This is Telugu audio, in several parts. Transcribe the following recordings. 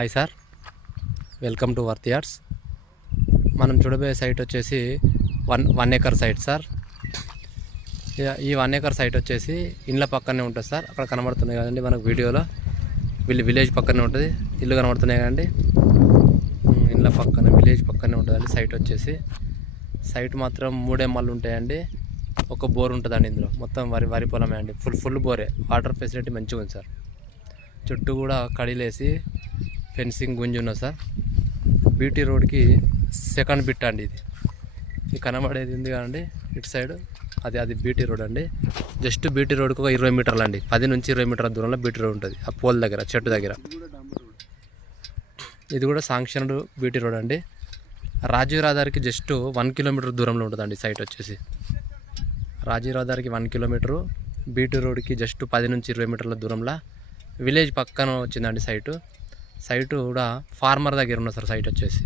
Hi sir, welcome to worth yards. మనం చూడబోయే సైట్ వచ్చేసి వన్ ఎకర్ సైట్ సార్. ఈ 1 ఎకర్ సైట్ వచ్చేసి ఇండ్ల పక్కనే ఉంటుంది సార్. అక్కడ కనబడుతున్నాయి కదండి మనకు వీడియోలో, విలేజ్ పక్కనే ఉంటుంది. ఇల్లు కనబడుతున్నాయి కదండి, ఇండ్ల పక్కన విలేజ్ పక్కనే ఉంటుందండి సైట్ వచ్చేసి. సైట్ మాత్రం 3 ఎమ్మాలు ఉంటాయండి. ఒక బోర్ ఉంటుందండి ఇందులో. మొత్తం వరి పొలమే అండి. ఫుల్ బోరే. వాటర్ ఫెసిలిటీ మంచిగా ఉంది సార్. చుట్టూ కూడా కడిలేసి ఫెన్సింగ్ గుంజి ఉన్నది సార్. బీటీ రోడ్కి సెకండ్ బిట్ అండి ఇది కనబడేది ఉంది కదండి ఇటు సైడ్, అది బీటీ రోడ్ అండి. జస్ట్ బీటీ రోడ్కి ఒక 20 మీటర్లు అండి, 10 నుంచి 20 మీటర్ల దూరంలో బీటీ రోడ్ ఉంటుంది. ఆ పోల్ దగ్గర, చెట్టు దగ్గర. ఇది కూడా శాంక్షన్డ్ బీటీ రోడ్ అండి. రాజీవ్ రహదారికి జస్ట్ 1 కిలోమీటర్ దూరంలో ఉంటుందండి సైట్ వచ్చేసి. రాజీవ్ రహదారికి 1 కిలోమీటరు, బీటీ రోడ్కి జస్ట్ 10 నుంచి 20 మీటర్ల దూరంలో విలేజ్ పక్కన వచ్చిందండి సైటు కూడా ఫార్మర్ దగ్గర ఉన్న సార్. సైట్ వచ్చేసి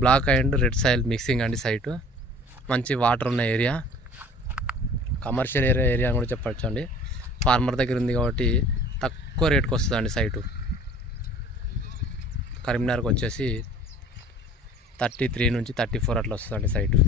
black and red soil mixing అండి సైటు. మంచి వాటర్ ఉన్న ఏరియా, కమర్షియల్ ఏరియా కూడా చెప్పచ్చు అండి. ఫార్మర్ దగ్గర ఉంది కాబట్టి తక్కువ రేటుకి వస్తుందండి సైటు. కరీంనగర్కి వచ్చేసి 33 నుంచి 34 అట్లా వస్తుందండి సైటు.